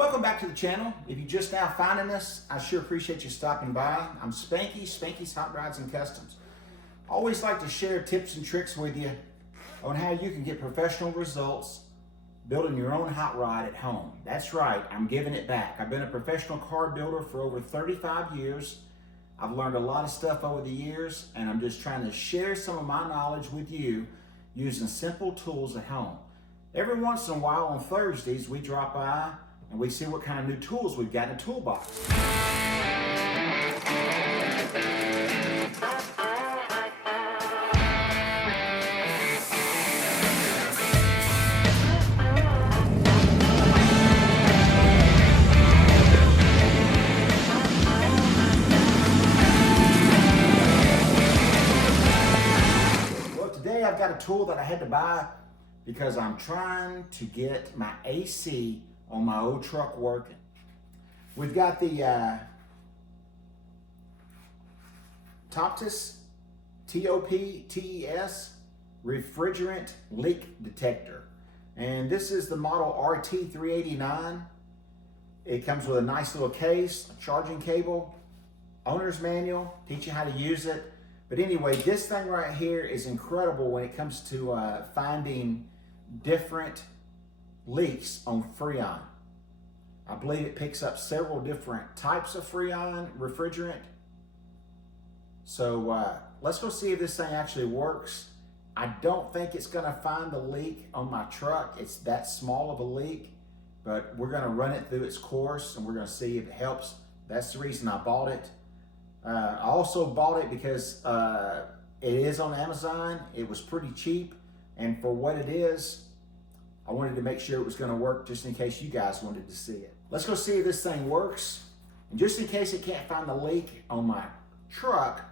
Welcome back to the channel. If you're just now finding us, I sure appreciate you stopping by. I'm Spanky, Spanky's Hot Rods and Customs. I always like to share tips and tricks with you on how you can get professional results building your own hot rod at home. That's right, I'm giving it back. I've been a professional car builder for over 35 years. I've learned a lot of stuff over the years, and I'm just trying to share some of my knowledge with you using simple tools at home. Every once in a while on Thursdays, we drop by and we see what kind of new tools we've got in the toolbox. Well, today I've got a tool that I had to buy because I'm trying to get my AC on my old truck working. We've got the Toptes, T-O-P-T-E-S refrigerant leak detector. And this is the model RT389. It comes with a nice little case, a charging cable, owner's manual, teach you how to use it. But anyway, this thing right here is incredible when it comes to finding different leaks on Freon. I believe it picks up several different types of Freon refrigerant. So let's go see if this thing actually works. I don't think it's gonna find the leak on my truck. It's that small of a leak, but we're gonna run it through its course and we're gonna see if it helps. That's the reason I bought it. I also bought it because it is on Amazon. It was pretty cheap, and for what it is, I wanted to make sure it was going to work just in case you guys wanted to see it. Let's go see if this thing works. And just in case it can't find the leak on my truck,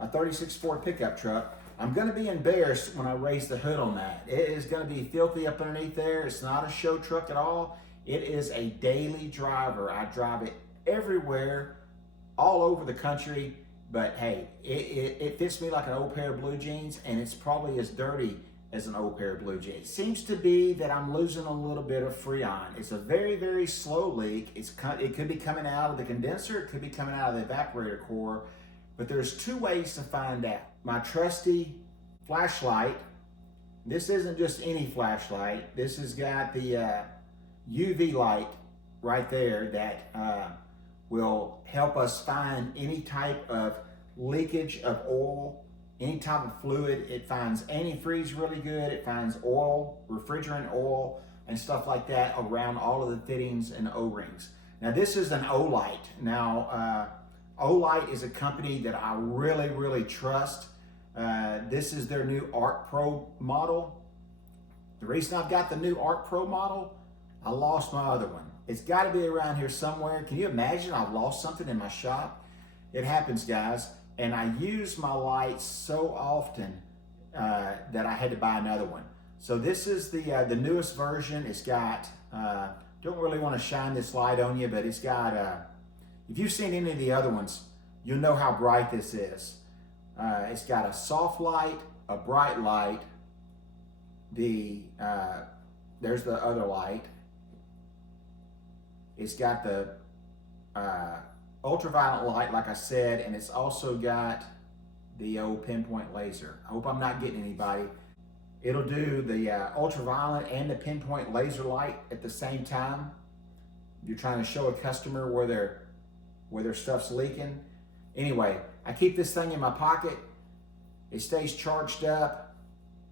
my 36 Ford pickup truck, I'm going to be embarrassed when I raise the hood on that. It is going to be filthy up underneath there. It's not a show truck at all. It is a daily driver. I drive it everywhere, all over the country. But hey, it fits me like an old pair of blue jeans, and it's probably as dirty as an old pair of blue jeans. It seems to be that I'm losing a little bit of Freon. It's a very, very slow leak. It could be coming out of the condenser, it could be coming out of the evaporator core, but there's two ways to find out. My trusty flashlight. This isn't just any flashlight. This has got the UV light right there that will help us find any type of leakage of oil, any type of fluid. It finds antifreeze really good. It finds oil, refrigerant oil, and stuff like that around all of the fittings and O-rings. Now this is an O-Light. Now O-Light is a company that I really, really trust. This is their new Art Pro model. The reason I've got the new Art Pro model, I lost my other one. It's got to be around here somewhere. Can you imagine I've lost something in my shop? It happens, guys. And I use my lights so often that I had to buy another one. So this is the newest version. It's got, don't really want to shine this light on you, but it's got, if you've seen any of the other ones, you'll know how bright this is. It's got a soft light, a bright light, there's the other light. It's got the ultraviolet light, like I said, and it's also got the old pinpoint laser. I hope I'm not getting anybody. It'll do the ultraviolet and the pinpoint laser light at the same time. You're trying to show a customer where their stuff's leaking. Anyway, I keep this thing in my pocket. It stays charged up.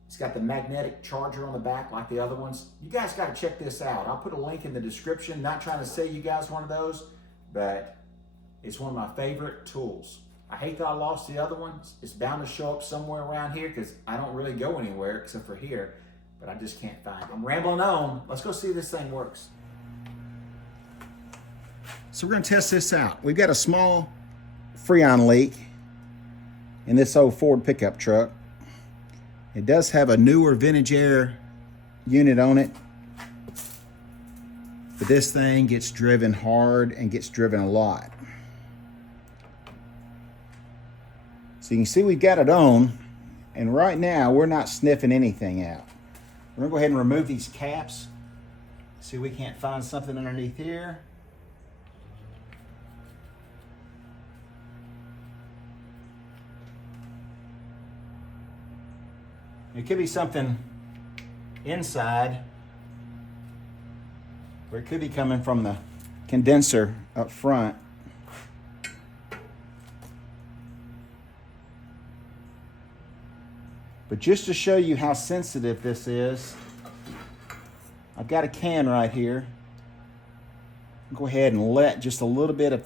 It's got the magnetic charger on the back like the other ones. You guys got to check this out. I'll put a link in the description. Not trying to sell you guys one of those, but it's one of my favorite tools. I hate that I lost the other ones. It's bound to show up somewhere around here because I don't really go anywhere except for here, but I just can't find it. I'm rambling on. Let's go see if this thing works. So we're going to test this out. We've got a small Freon leak in this old Ford pickup truck. It does have a newer vintage air unit on it, but this thing gets driven hard and gets driven a lot. So you can see we've got it on, and right now we're not sniffing anything out. We're gonna go ahead and remove these caps. See, we can't find something underneath here. It could be something inside, or it could be coming from the condenser up front. But just to show you how sensitive this is, I've got a can right here. Go ahead and let just a little bit of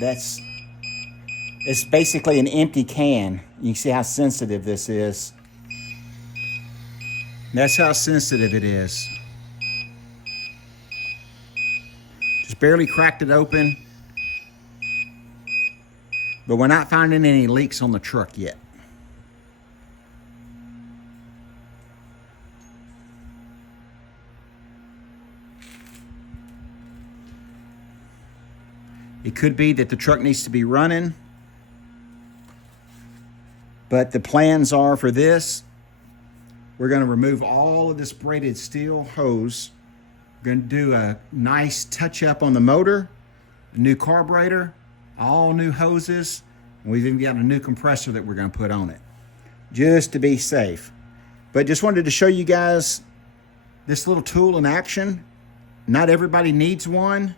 it's basically an empty can. You can see how sensitive this is. That's how sensitive it is. Just barely cracked it open. But we're not finding any leaks on the truck yet. It could be that the truck needs to be running, but the plans are for this. We're going to remove all of this braided steel hose. We're going to do a nice touch up on the motor, a new carburetor, all new hoses, and we've even got a new compressor that we're going to put on it, just to be safe. But just wanted to show you guys this little tool in action. Not everybody needs one.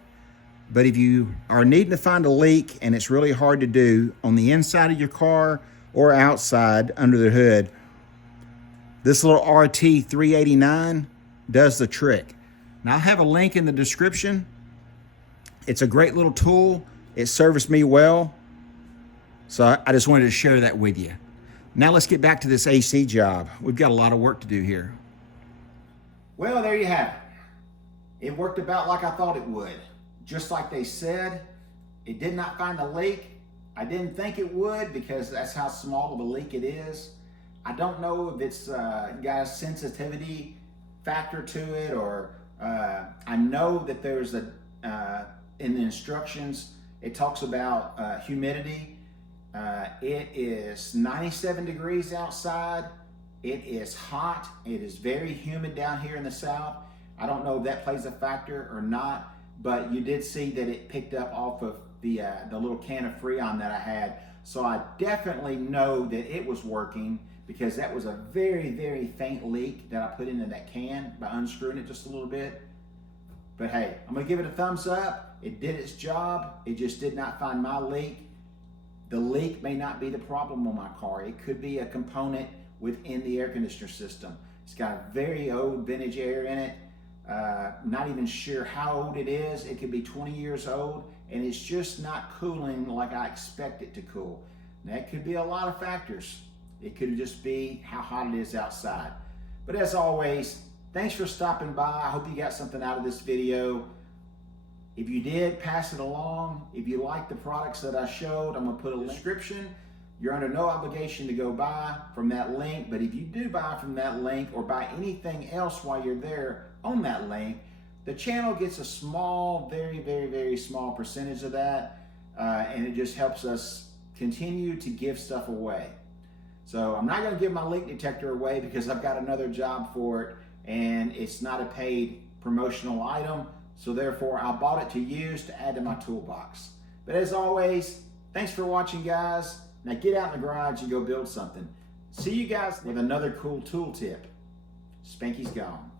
But if you are needing to find a leak and it's really hard to do on the inside of your car or outside under the hood, this little RT 389 does the trick. Now I'll have a link in the description. It's a great little tool. It serviced me well. So I just wanted to share that with you. Now let's get back to this AC job. We've got a lot of work to do here. Well, there you have it. It worked about like I thought it would. Just like they said, it did not find a leak. I didn't think it would because that's how small of a leak it is. I don't know if it's got a sensitivity factor to it, or I know that there's a, in the instructions, it talks about humidity. It is 97 degrees outside. It is hot. It is very humid down here in the south. I don't know if that plays a factor or not. But you did see that it picked up off of the little can of Freon that I had. So I definitely know that it was working, because that was a very, very faint leak that I put into that can by unscrewing it just a little bit. But hey, I'm gonna give it a thumbs up. It did its job. It just did not find my leak. The leak may not be the problem on my car. It could be a component within the air conditioner system. It's got a very old vintage air in it. Not even sure how old it is. It could be 20 years old, and it's just not cooling like I expect it to cool. That could be a lot of factors. It could just be how hot it is outside. But as always, thanks for stopping by. I hope you got something out of this video. If you did, pass it along. If you like the products that I showed, I'm gonna put a description. You're under no obligation to go buy from that link, but if you do buy from that link or buy anything else while you're there on that link, the channel gets a small, very, very, very small percentage of that, and it just helps us continue to give stuff away. So I'm not going to give my leak detector away because I've got another job for it, and it's not a paid promotional item, so therefore I bought it to use to add to my toolbox. But as always, thanks for watching, guys. Now get out in the garage and go build something. See you guys with another cool tool tip. Spanky's gone.